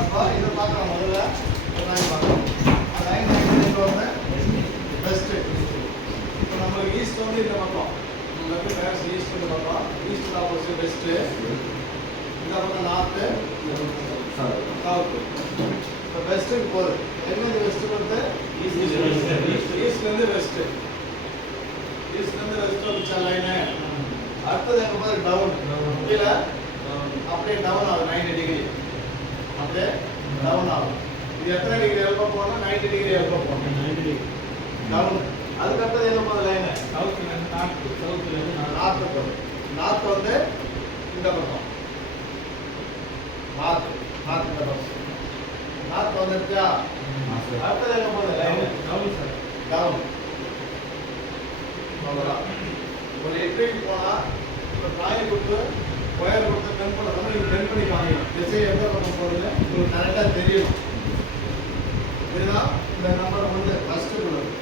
அப்போ இதை பார்க்கலாம் முதல்ல ஒரு லைன் பார்க்கலாம். லைன் எங்கே வந்து வெஸ்ட்டு. இப்போ நம்மளுக்கு ஈஸ்ட் வந்து இந்த பக்கம் நம்மளுக்கு பேரஸ் ஈஸ்ட் இந்த பக்கம், ஈஸ்ட் ஆப்போசிட் வெஸ்ட்டு, இந்த பக்கம் நார்த்து சவுத்து. இப்போ வெஸ்ட்டுக்கு போகுது. எங்கேருந்து வெஸ்ட்டு வந்து ஈஸ்ட்லேருந்து வெஸ்ட்டு, ஈஸ்ட்லேருந்து வெஸ்ட்டு வந்துச்சா லைனு. அடுத்தது எங்கே போகுது டவுன், கீழே அப்படியே டவுன் ஆகும் 90 டிகிரி, அப்படியே டவுன் ஆகும். இது எத்தனை டிகிரி எழுப்ப போகணும்? 90 டிகிரி எழுப்ப போகணும், 90 டிகிரி டவுன். அதுக்கடுத்தது எங்கே போகுது லைனு? சவுத்துலேருந்து நார்த்து, சவுத்துலேருந்து நார்த்து போகுது. நார்த்து வந்து இந்த பக்கம் நார்த்து, நார்த்து இந்த பக்கம் நார்த்து வந்துருச்சா? அடுத்தது எங்கே போகுது லைனு? Down sir, down. அவ்வளோதான். ஒரு எட்ரிக்கு போனால் இப்போ டிராயிங் கொடுத்து ஒயர் கொடுத்து பென் பண்ண நீங்கள் பென் பண்ணி காமிக்கணும். திசை எந்த பக்கம் போகுதுன்னு உங்களுக்கு கரெக்டாக தெரியணும். இதுதான் இந்த நம்பர் வந்து ஃபஸ்ட்டு உள்ளது.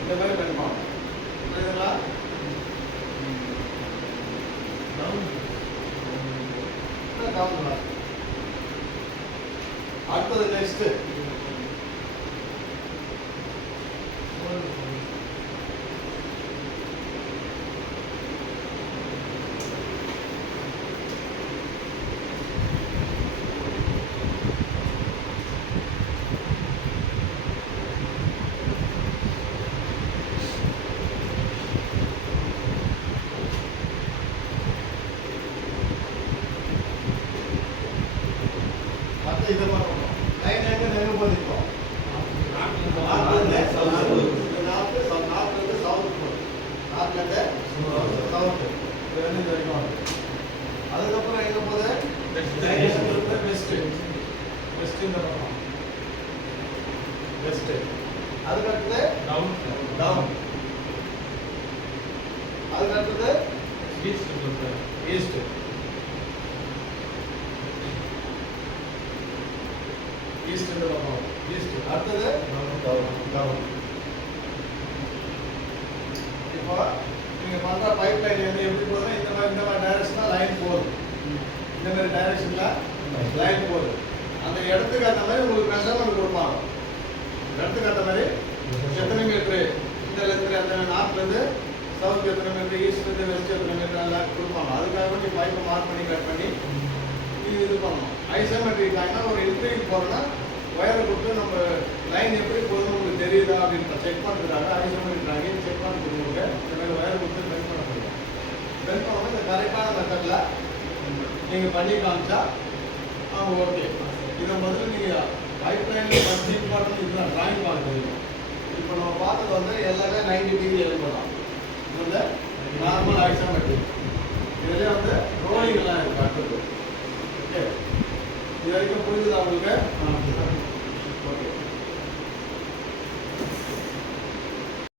இந்த மாதிரி பென் பண்ணணும். புரியுதுங்களா? டவுன். அடுத்தது நெக்ஸ்ட்டு இதை பார்க்கணும். லைன் எங்கே நெருங்க போகுது? இப்போ நார்த்துலேருந்து சவுத்து, நார்த்துலேருந்து சவுத்து போகுது, நார்த்துலேருந்து சவுத்து இது வந்து இந்த வரைக்கும் வருது. அதுக்கப்புறம் எங்கே போகுது? வெஸ்ட்டு, வெஸ்ட்டு இந்த பக்கம் வெஸ்ட்டு. அதுக்கடுத்தது டவுன், டவுன். அதுக்கடுத்தது ஈஸ்ட், ஈஸ்ட்டு, ஈஸ்ட் இந்த பக்கம் ஈஸ்ட். அடுத்தது டவுன், டவுன். இப்போ நீங்கள் பண்ணுற பைப் லைன் வந்து எப்படி போகுதுன்னா இந்த மாதிரி டைரக்ஷனாக லைன் போகுது, இந்த மாதிரி டைரக்ஷனில் லைன் போகுது. அந்த இடத்துக்கு அந்த மாதிரி உங்களுக்கு மெஷர்மெண்ட் கொடுப்பாங்க. இடத்துக்கு அந்த மாதிரி எத்தனை மீட்ரு இந்த லென்த்தில், அந்த நார்த்லேருந்து சவுத் எத்தனை மீட்ரு, ஈஸ்ட்லேருந்து வெஸ்ட் எத்தனை மீட்ரு எல்லாம் கொடுப்பாங்க. அதுக்காக நீங்கள் பைப்பை மார்க் பண்ணி கட் பண்ணி இது பண்ணணும். ஐசோமெட்ரிக் லைன்னா ஒரு இன்டர்வியூக்கு போகிறோன்னா ஒயரை கொடுத்து நம்ம லைன் எப்படி போகுதுன்னு உங்களுக்கு தெரியுதா அப்படின்னு செக் பண்ணுறதுக்காக ஐசோமெட்ரிக் ட்ராயிங் செக் பண்ணி கொடுங்க. இந்த மாதிரி ஒயரை கொடுத்து பென் பண்ண முடியும். பென் பண்ணாமல் இந்த கரெக்டான மெத்தடில் நீங்கள் பண்ணி காமிச்சா அவங்க ஓகே. இதை முதல்ல நீங்கள் பைப் லைனில் ஃபஸ்ட் இம்பார்ட்டன்ட் இதுதான் ட்ராயிங் பார்க்க தெரியும். இப்போ நம்ம பார்த்தது வந்து எல்லாமே 90 டிகிரி எழுதலாம். இது வந்து நார்மல் ஐசோமெட்ரிக். இதுலேயே வந்து ரோலிங்லாம் இருக்குது அடுத்தது. ஓகே, இது வரைக்கும் புரிஞ்சுதா உங்களுக்கு? ஓகே.